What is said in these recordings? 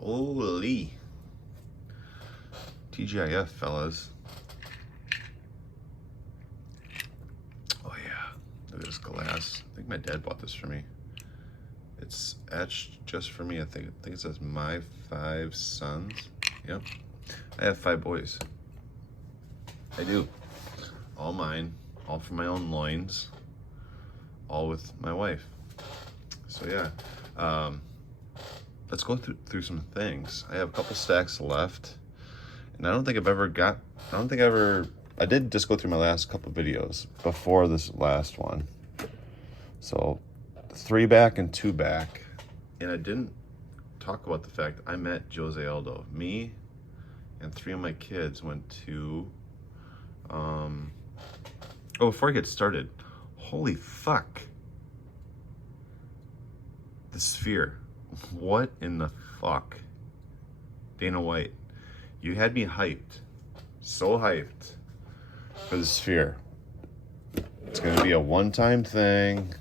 Holy TGIF, fellas. Oh yeah, look at this glass. I think my dad bought this for me. It's etched just for me. I think it says my 5 sons. Yep, I have 5 boys. I do. All mine, all from my own loins, all with my wife. So yeah, let's go through some things. I have a couple stacks left, and I did just go through my last couple videos before this last one. So 3 back and 2 back, and I didn't talk about the fact I met Jose Aldo. Me and 3 of my kids went to, before I get started, holy fuck. The Sphere. What in the fuck? Dana White, you had me hyped. So hyped for the Sphere. It's gonna be a one-time thing.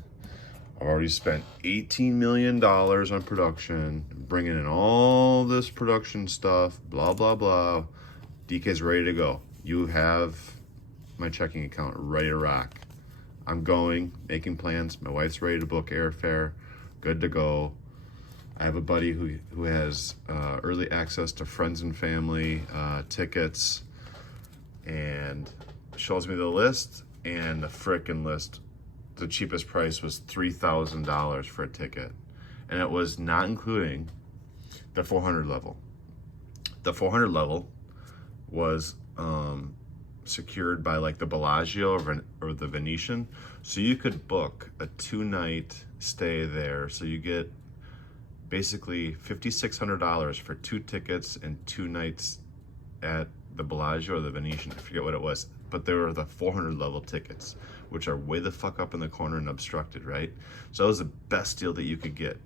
I've already spent $18 million on production, bringing in all this production stuff, blah, blah, blah. DK's ready to go. You have my checking account ready to rock. I'm going, making plans. My wife's ready to book airfare, good to go. I have a buddy who has early access to friends and family tickets, and shows me the list, and the frickin' list, the cheapest price was $3,000 for a ticket, and it was not including the 400 level. The 400 level was secured by like the Bellagio or the Venetian, so you could book a 2-night stay there. So you get basically $5,600 for 2 tickets and 2 nights at the Bellagio or the Venetian. I forget what it was, but they were the 400 level tickets, which are way the fuck up in the corner and obstructed, right? So that was the best deal that you could get,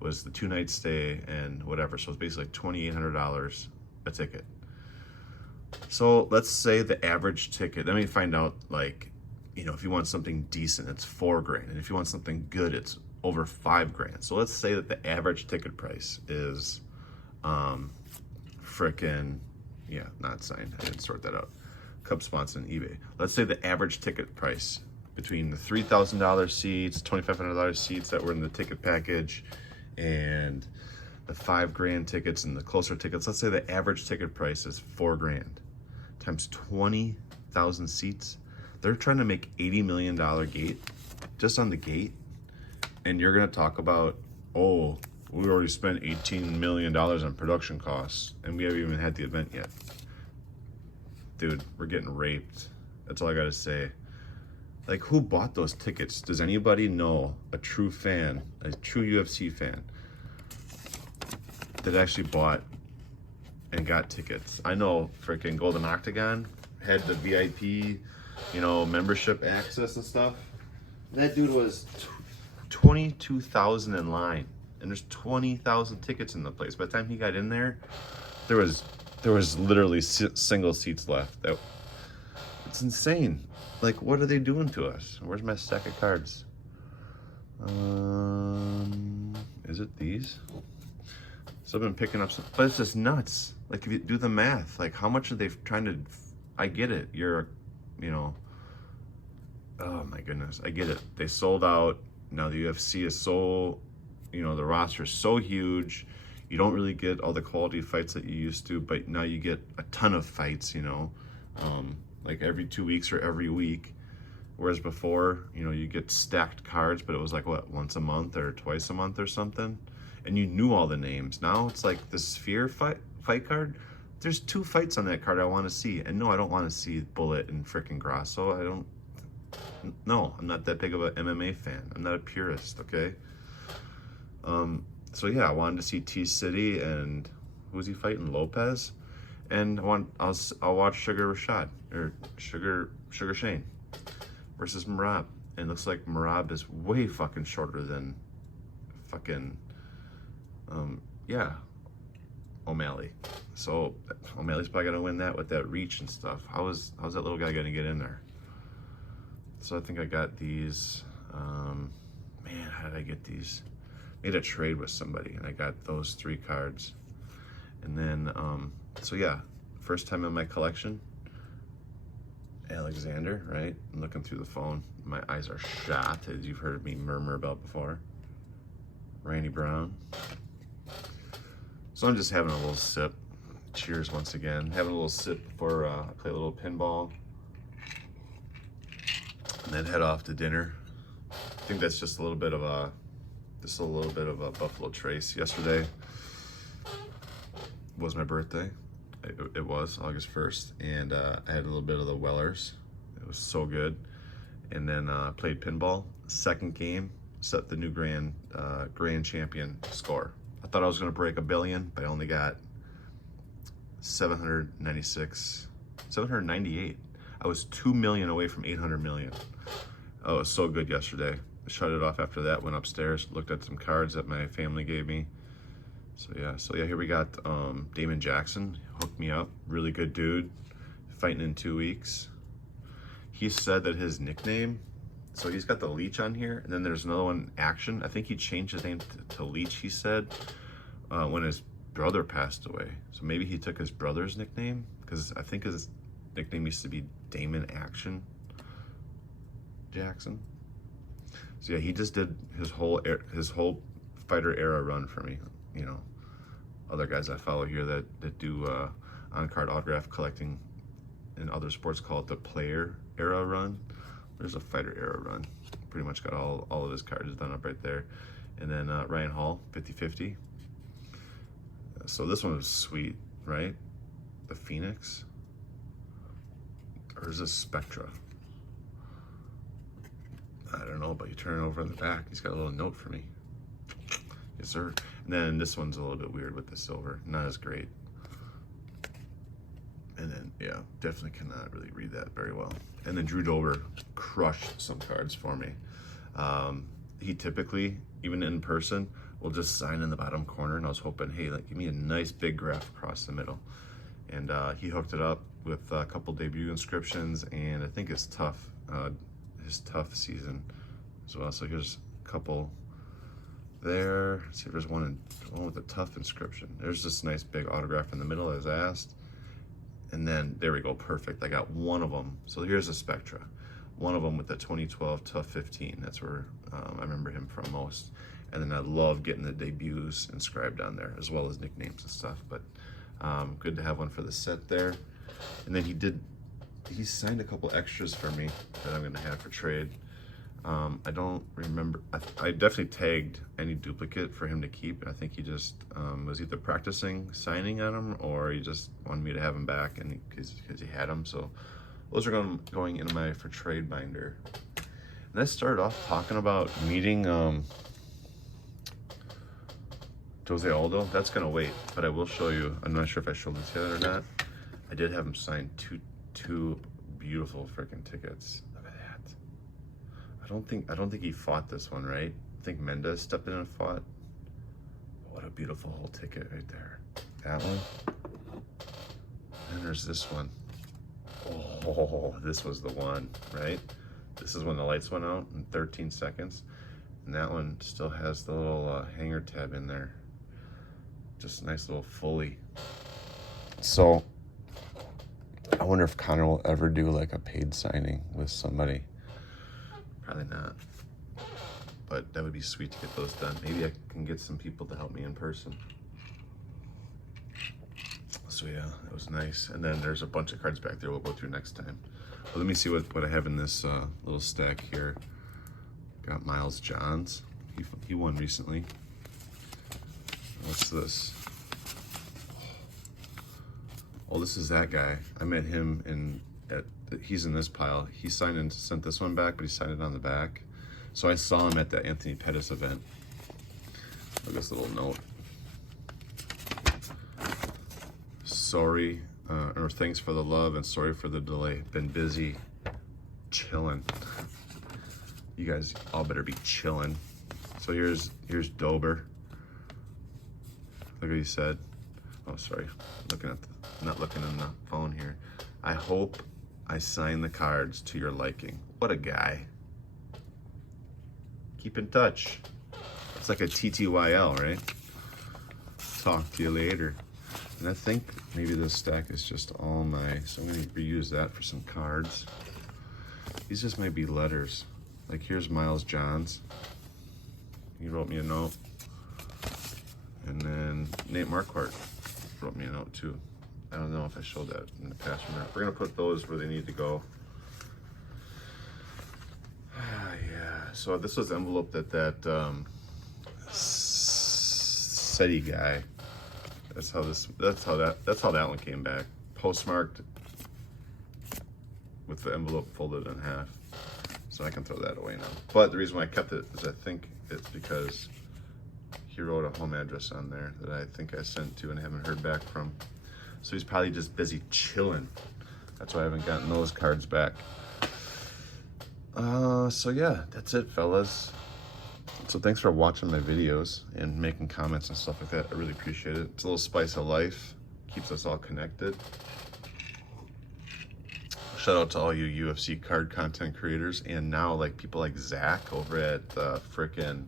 was the 2-night stay and whatever. So it's basically $2,800 a ticket. So let's say the average ticket, let me find out, like, you know, if you want something decent, it's $4,000. And if you want something good, it's over $5,000. So let's say that the average ticket price is frickin', yeah, not signed. I didn't sort that out. Cub sponsor and eBay. Let's say the average ticket price between the $3,000 seats, $2,500 seats that were in the ticket package, and the $5,000 tickets and the closer tickets. Let's say the average ticket price is $4,000 times 20,000 seats. They're trying to make $80 million gate just on the gate. And you're gonna talk about, oh, we already spent $18 million on production costs and we haven't even had the event yet. Dude, we're getting raped. That's all I gotta say. Like, who bought those tickets? Does anybody know a true fan, a true UFC fan, that actually bought and got tickets? I know freaking Golden Octagon had the VIP, you know, membership access and stuff. That dude was 22,000 in line, and there's 20,000 tickets in the place. By the time he got in there, there was literally single seats left. It's insane. Like, what are they doing to us? Where's my stack of cards? Is it these? So I've been picking up some, but it's just nuts. Like, if you do the math, like, how much are they trying to, I get it. You know, oh my goodness, I get it. They sold out. Now the UFC is so, you know, the roster is so huge. You don't really get all the quality fights that you used to, but now you get a ton of fights, you know, like every 2 weeks or every week. Whereas before, you know, you get stacked cards, but it was like, what, once a month or twice a month or something? And you knew all the names. Now it's like the Sphere fight card. There's 2 fights on that card I want to see. And no, I don't want to see Bullet and frickin' Grasso. No, I'm not that big of an MMA fan. I'm not a purist, okay? So yeah, I wanted to see T-City and who's he fighting? Lopez? And I'll watch Sugar Rashad, or Sugar Shane versus Merab. And it looks like Merab is way fucking shorter than fucking, yeah, O'Malley. So O'Malley's probably gonna win that with that reach and stuff. How's that little guy gonna get in there? So I think I got these, man, how did I get these? Made a trade with somebody and I got those 3 cards. And then, so yeah, first time in my collection, Alexander, right? I'm looking through the phone. My eyes are shot, as you've heard me murmur about before. Randy Brown. So I'm just having a little sip. Cheers once again. Having a little sip before I play a little pinball. And then head off to dinner. I think that's just a little bit of a Buffalo Trace. Yesterday was my birthday. It was August 1st, and I had a little bit of the Wellers. It was so good. And then played pinball. Second game, set the new grand champion score. I thought I was going to break 1 billion, but I only got 798. I was 2 million away from 800 million. Oh, it was so good yesterday. I shut it off after that, went upstairs, looked at some cards that my family gave me. So yeah, here we got Damon Jackson, hooked me up, really good dude, fighting in 2 weeks. He said that his nickname, so he's got the Leech on here, and then there's another one, Action. I think he changed his name to Leech, he said, when his brother passed away. So maybe he took his brother's nickname, because I think his nickname used to be Damon Action Jackson. So yeah, he just did his whole fighter era run for me. You know, other guys I follow here that do on-card autograph collecting in other sports call it the player era run. There's a fighter era run. Pretty much got all of his cards done up right there. And then Ryan Hall, 50-50. So this one was sweet, right? The Phoenix. Or is this Spectra? I don't know, but you turn it over in the back. He's got a little note for me. Yes, sir. And then this one's a little bit weird with the silver. Not as great. And then, yeah, definitely cannot really read that very well. And then Drew Dober crushed some cards for me. He typically, even in person, will just sign in the bottom corner. And I was hoping, hey, like, give me a nice big graph across the middle. And he hooked it up with a couple debut inscriptions, and I think his tough season as well. So here's a couple there. Let's see if there's one with a tough inscription. There's this nice big autograph in the middle as asked. And then there we go, perfect. I got one of them. So here's a Spectra. One of them with the 2012 Tough 15. That's where I remember him from most. And then I love getting the debuts inscribed on there, as well as nicknames and stuff. But good to have one for the set there. And then he signed a couple extras for me that I'm gonna have for trade. I don't remember. I definitely tagged any duplicate for him to keep. I think he just was either practicing signing on them, or he just wanted me to have them back, and because he had them. So those are going into my for trade binder. And I started off talking about meeting Jose Aldo. That's gonna wait, but I will show you. I'm not sure if I showed this yet or not. I did have him sign two beautiful freaking tickets. Look at that. I don't think he fought this one, right? I think Mendez stepped in and fought. What a beautiful whole ticket right there. That one. And there's this one. Oh, this was the one, right? This is when the lights went out in 13 seconds. And that one still has the little hanger tab in there. Just a nice little fully. So I wonder if Connor will ever do like a paid signing with somebody. Probably not. But that would be sweet to get those done. Maybe I can get some people to help me in person. So yeah, it was nice. And then there's a bunch of cards back there we'll go through next time. But let me see what I have in this little stack here. Got Miles Johns. He won recently. What's this? Oh, this is that guy. I met him he's in this pile. He signed and sent this one back, but he signed it on the back. So I saw him at the Anthony Pettis event. Look at this little note. Sorry, or thanks for the love and sorry for the delay. Been busy, chilling. You guys all better be chilling. So here's Dober. Look what he said. Oh, sorry, not looking in the phone here. I hope I sign the cards to your liking. What a guy. Keep in touch. It's like a TTYL, right? Talk to you later. And I think maybe this stack is just all my, so I'm gonna reuse that for some cards. These just might be letters. Like here's Miles Johns. He wrote me a note. And then Nate Marquardt wrote me a note too. I don't know if I showed that in the past or not. We're gonna put those where they need to go. Yeah, so this was the envelope that SETI guy, that's how that one came back. Postmarked with the envelope folded in half. So I can throw that away now. But the reason why I kept it is I think it's because he wrote a home address on there that I think I sent to and haven't heard back from. So he's probably just busy chilling. That's why I haven't gotten those cards back. So yeah, that's it, fellas. So thanks for watching my videos and making comments and stuff like that. I really appreciate it. It's a little spice of life. Keeps us all connected. Shout out to all you UFC card content creators, and now like people like Zach over at frickin',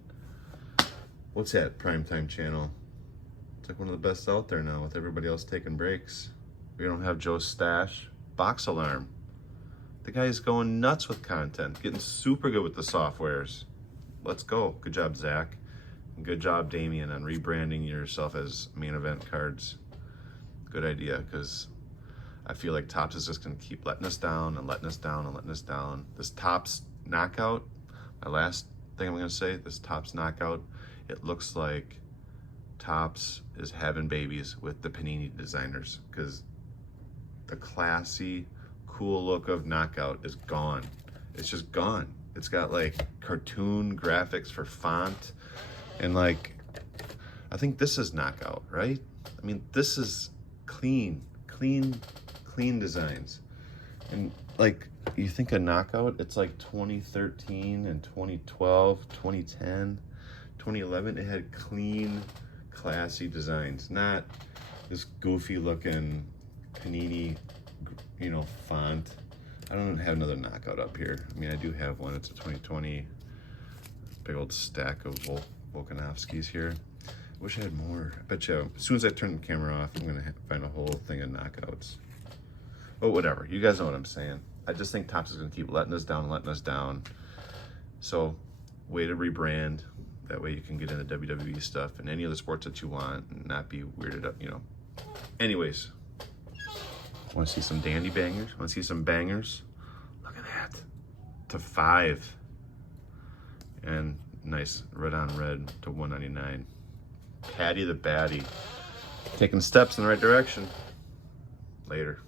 what's that primetime channel? It's like one of the best out there now with everybody else taking breaks. We don't have Joe Stash. Box Alarm. The guy's going nuts with content, getting super good with the softwares. Let's go. Good job, Zach. And good job, Damien, on rebranding yourself as Main Event Cards. Good idea, because I feel like Topps is just going to keep letting us down and letting us down and letting us down. This Topps knockout, my last thing I'm going to say, this Topps knockout, it looks like Topps is having babies with the Panini designers, because the classy, cool look of knockout is gone. It's just gone. It's got like cartoon graphics for font, and like, I think this is knockout, right? I mean, this is clean designs. And like, you think of knockout, it's like 2013 and 2012, 2010, 2011, it had clean, classy designs, not this goofy looking Panini, you know, font. I don't have another knockout up here. I mean, I do have one. It's a 2020 big old stack of Volkanovskis here. I wish I had more. I bet you, as soon as I turn the camera off, I'm gonna find a whole thing of knockouts. But whatever, you guys know what I'm saying. I just think Topps is gonna keep letting us down. So, way to rebrand. That way you can get into WWE stuff and any other sports that you want and not be weirded up, you know. Anyways. Want to see some dandy bangers? Want to see some bangers? Look at that. To 5. And nice red on red to 199. Patty the Batty. Taking steps in the right direction. Later.